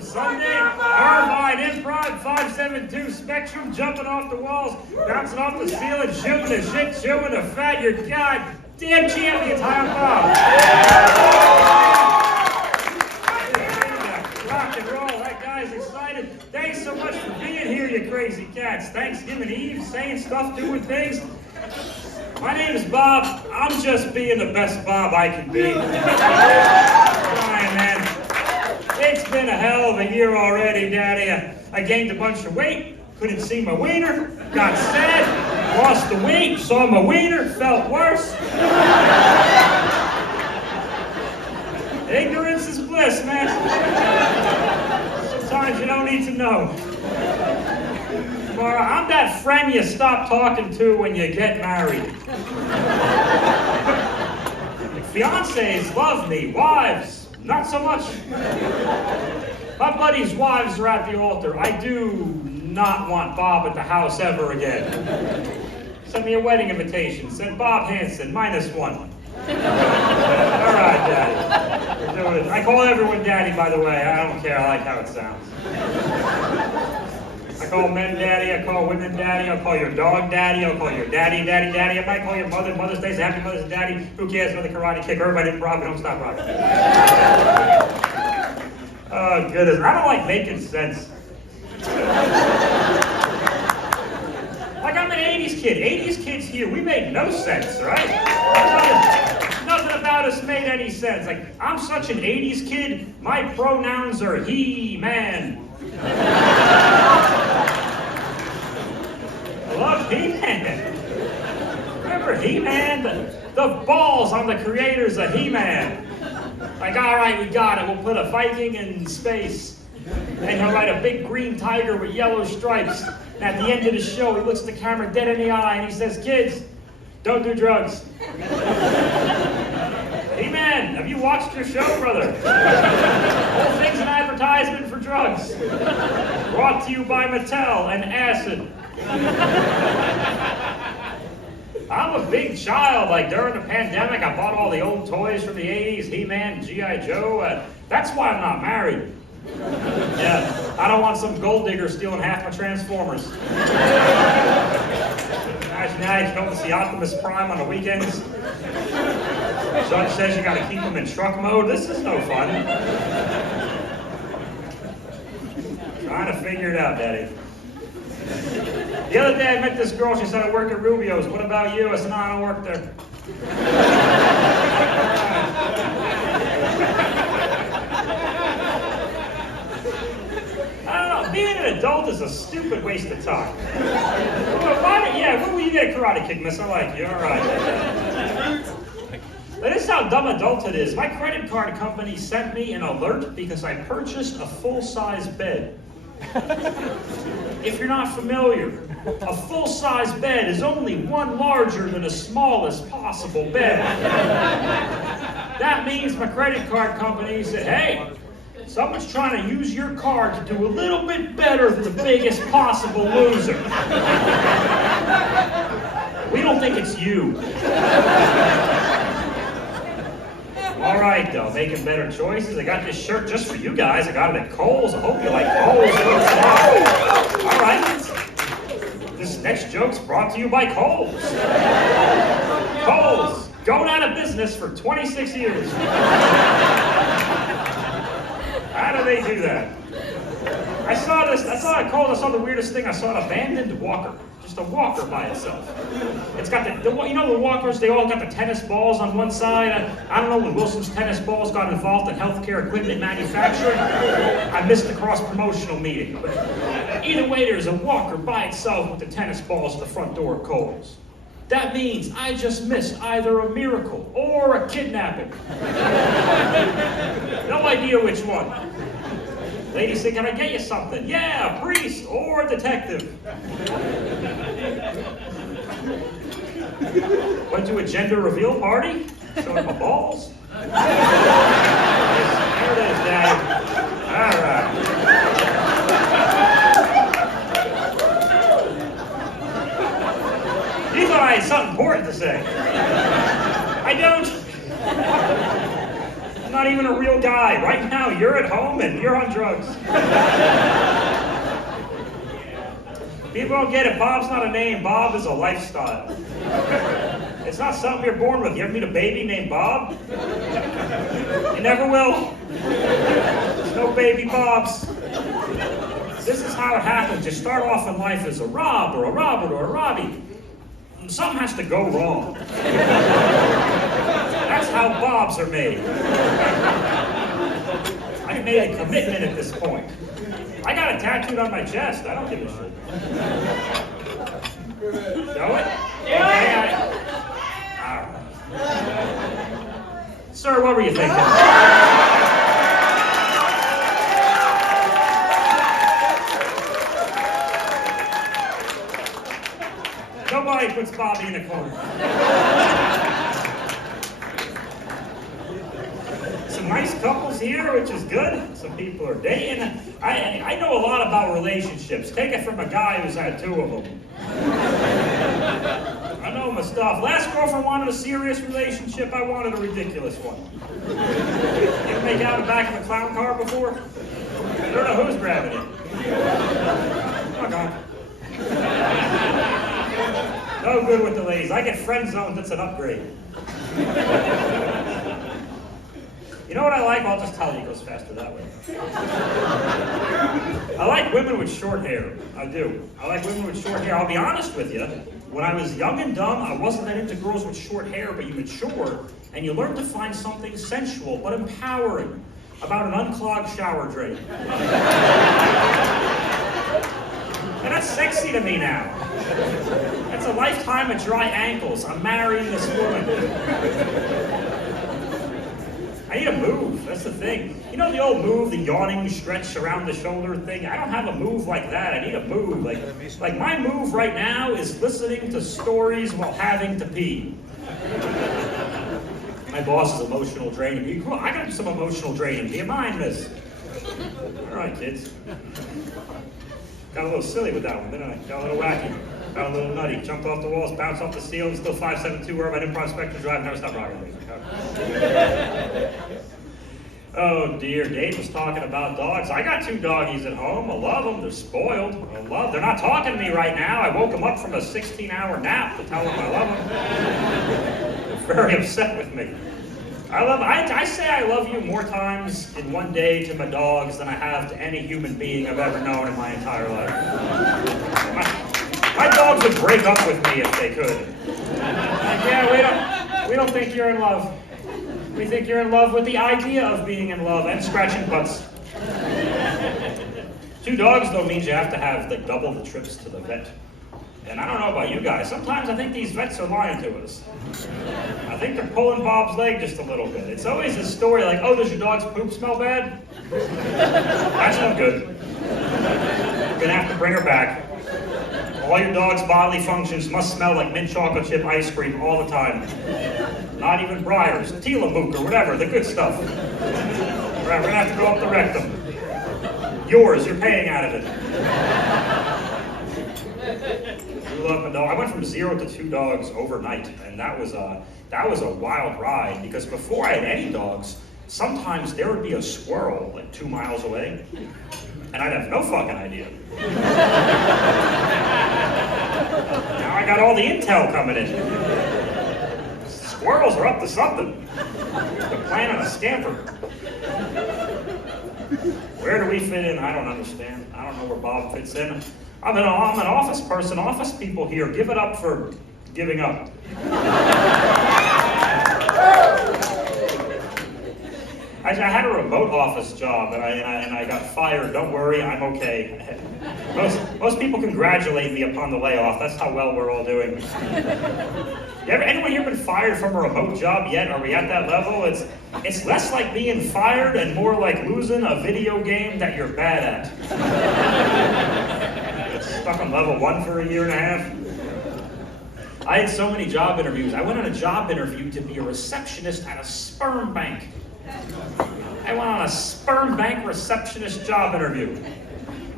from Sunday. Irvine Improv, 572 Spectrum, jumping off the walls, bouncing off the ceiling, shooting the shit, chewing the fat. Your goddamn champions, hi, I'm Bob. Rock and roll, that guy's excited. Thanks so much for being here, you crazy cats. Thanksgiving Eve, saying stuff, doing things. My name is Bob. I'm just being the best Bob I can be. Fine, man. It's been a hell of a year already, Daddy. I gained a bunch of weight, couldn't see my wiener, got sad, lost the weight, saw my wiener, felt worse. Ignorance is bliss, man. Sometimes you don't need to know. I'm that friend you stop talking to when you get married. Fiancés love me, wives, not so much. My buddies' wives are at the altar. I do not want Bob at the house ever again. Send me a wedding invitation. Send Bob Hansen, -1. All right, Daddy. We're doing it. I call everyone Daddy, by the way. I don't care. I like how it sounds. I call men Daddy. I call women Daddy. I'll call your dog Daddy. I'll call your daddy, Daddy, Daddy. I might call your mother. Mother's Day's a happy Mother's Daddy. Who cares? Another karate kick. Everybody didn't rock. Don't stop rocking. Oh, goodness. I don't like making sense. Like, I'm an 80s kid. 80s kids here, we made no sense, right? Nothing about us made any sense. Like, I'm such an 80s kid, my pronouns are he, man. I love He-Man. Remember He-Man? The balls on the creators of He-Man. Like, all right, we got it. We'll put a Viking in space. And he'll ride a big green tiger with yellow stripes. And at the end of the show, he looks the camera dead in the eye and he says, kids, don't do drugs. He-Man, have you watched your show, brother? Whole thing's an advertisement for drugs. Brought to you by Mattel and acid. I'm a big child. Like, during the pandemic, I bought all the old toys from the 80s, He-Man, G.I. Joe. That's why I'm not married. Yeah, I don't want some gold digger stealing half my Transformers. Imagine that, you don't see Optimus Prime on the weekends. Judge says you gotta keep him in truck mode. This is no fun. Trying to figure it out, Daddy. The other day I met this girl, she said I work at Rubio's. What about you? I said, no, I don't work there. Being an adult is a stupid waste of time. When will you get a karate kick, miss? I like you, all right. But this is how dumb adulthood is. My credit card company sent me an alert because I purchased a full-size bed. If you're not familiar, a full-size bed is only one larger than the smallest possible bed. That means my credit card company said, hey, someone's trying to use your card to do a little bit better than the biggest possible loser. We don't think it's you. All right, though, making better choices. I got this shirt just for you guys. I got it at Kohl's. I hope you like Kohl's. All right. This next joke's brought to you by Kohl's. Kohl's, going out of business for 26 years. How do they do that? I saw at Kohl's, I saw the weirdest thing. I saw an abandoned walker. Just a walker by itself. It's got the you know the walkers, they all got the tennis balls on one side. I don't know when Wilson's tennis balls got involved in healthcare equipment manufacturing. I missed the cross-promotional meeting. But either way, there's a walker by itself with the tennis balls at the front door of Kohl's. That means I just missed either a miracle or a kidnapping. No idea which one. Lady said, can I get you something? Yeah, a priest or a detective. Went to a gender reveal party, showing my balls. There it is, Daddy. All right. You thought I had something important to say. I don't. I'm not even a real guy. guy. Right now, you're at home and you're on drugs. People don't get it. Bob's not a name. Bob is a lifestyle. It's not something you're born with. You ever meet a baby named Bob? You never will. There's no baby Bobs. This is how it happens. You start off in life as a Rob or a Robert or a Robbie. Something has to go wrong. That's how Bobs are made. I made a commitment at this point. I got it tattooed on my chest. I don't give a shit. Show it? Yeah. All right. Sir, what were you thinking? Nobody puts Bobby in a corner. Some nice couples here, which is good. Some people are dating. I know a lot about relationships. Take it from a guy who's had 2 of them. I know my stuff. Last girlfriend wanted a serious relationship. I wanted a ridiculous one. You ever make out in the back of a clown car before? I don't know who's grabbing it. Fuck on. No good with the ladies. I get friend zoned, that's an upgrade. You know what I like? I'll just tell you, it goes faster that way. I like women with short hair. I do. I like women with short hair. I'll be honest with you. When I was young and dumb, I wasn't that into girls with short hair, but you mature and you learn to find something sensual but empowering about an unclogged shower drain. And that's sexy to me now. That's a lifetime of dry ankles. I'm marrying this woman. I need a move, that's the thing. You know the old move, the yawning stretch around the shoulder thing? I don't have a move like that, I need a move. Like my move right now is listening to stories while having to pee. My boss is emotional draining me. Cool, I got some emotional draining. Do you mind, miss? All right, kids. Got a little silly with that one, didn't I? Got a little wacky. Got a little nutty. Jumped off the walls, bounced off the ceiling, still 572 where I'm at Improv Spectre Drive, never stop rocking music. Oh dear, Dave was talking about dogs. I got 2 doggies at home. I love them. They're spoiled. They're not talking to me right now. I woke them up from a 16-hour nap to tell them I love them. They're very upset with me. I say I love you more times in one day to my dogs than I have to any human being I've ever known in my entire life. My dogs would break up with me if they could. Like, yeah, we don't think you're in love. We think you're in love with the idea of being in love and scratching butts. 2 dogs though means you have to have like double the trips to the vet. And I don't know about you guys, sometimes I think these vets are lying to us. I think they're pulling Bob's leg just a little bit. It's always a story like, oh, does your dog's poop smell bad? That's no good. You're gonna have to bring her back. All your dog's bodily functions must smell like mint chocolate chip ice cream all the time. Not even Breyers, Tillamook, or whatever, the good stuff. We're gonna have to go up the rectum. Yours, you're paying out of it. We love my dog. I went from 0 to 2 dogs overnight, and that was a wild ride, because before I had any dogs, sometimes there would be a squirrel like 2 miles away, and I'd have no fucking idea. Now I got all the intel coming in. Squirrels are up to something. They're planning a scamper. Where do we fit in? I don't understand. I don't know where Bob fits in. I'm an office person. Office people here, give it up for giving up. I had a remote office job and I got fired. Don't worry, I'm okay. Most people congratulate me upon the layoff. That's how well we're all doing. Anyone here been fired from a remote job yet? Are we at that level? It's less like being fired and more like losing a video game that you're bad at. Stuck on level 1 for a year and a half. I had so many job interviews. I went on a job interview to be a receptionist at a sperm bank. I went on a sperm bank receptionist job interview.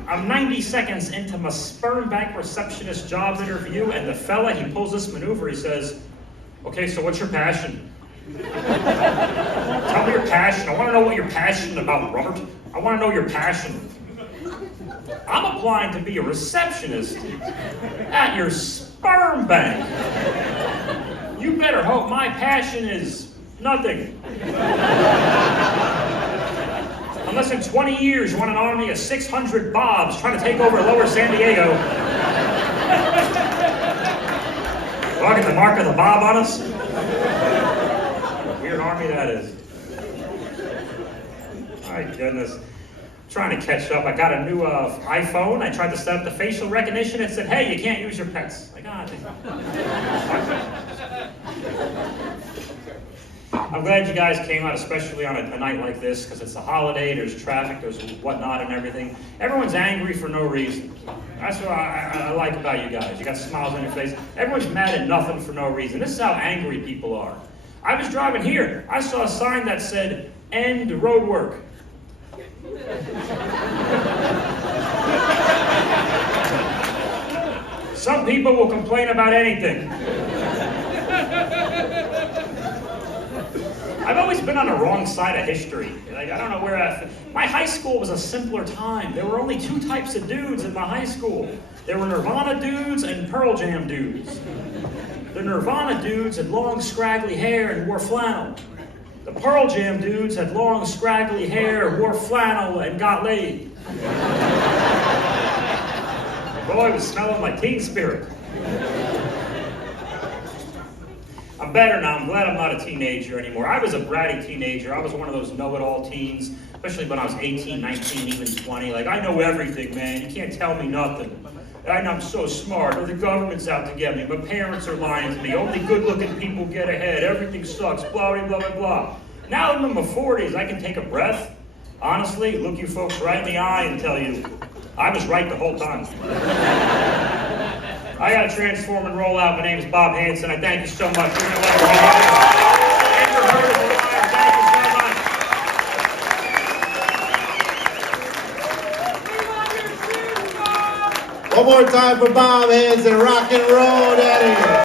I'm 90 seconds into my sperm bank receptionist job interview, and the fella, he pulls this maneuver, he says, okay, so what's your passion? Tell Tell me your passion. I want to know what you're passionate about, Robert. I want to know your passion. I'm applying to be a receptionist at your sperm bank. You better hope my passion is nothing. Unless in 20 years you want an army of 600 Bobs trying to take over Lower San Diego. Do I get the mark of the Bob on us? Weird army that is. My goodness. Trying to catch up. I got a new iPhone. I tried to set up the facial recognition. It said, hey, you can't use your pets. Like, I'm glad you guys came out, especially on a night like this, because it's a holiday, there's traffic, there's whatnot and everything. Everyone's angry for no reason. That's what I like about you guys. You got smiles on your face. Everyone's mad at nothing for no reason. This is how angry people are. I was driving here. I saw a sign that said, end road work. Some people will complain about anything. I've always been on the wrong side of history. Like, I don't know where my high school was a simpler time. There were only two types of dudes in my high school. There were Nirvana dudes and Pearl Jam dudes. The Nirvana dudes had long, scraggly hair and wore flannel. The Pearl Jam dudes had long, scraggly hair, wore flannel, and got laid. Boy, it was smelling like teen spirit. I'm better now. I'm glad I'm not a teenager anymore. I was a bratty teenager. I was one of those know-it-all teens, especially when I was 18, 19, even 20. Like, I know everything, man. You can't tell me nothing. I know I'm so smart. The government's out to get me. My parents are lying to me. Only good-looking people get ahead. Everything sucks. Blah, blah, blah, blah. Now I'm in my 40s. I can take a breath. Honestly, look you folks right in the eye and tell you, I was right the whole time. I got to transform and roll out. My name is Bob Hansen. I thank you so much. You're going to let me Andrew Hurd is a liar. Thank you so much. One more time for Bob Hansen. Rock and roll, Daddy.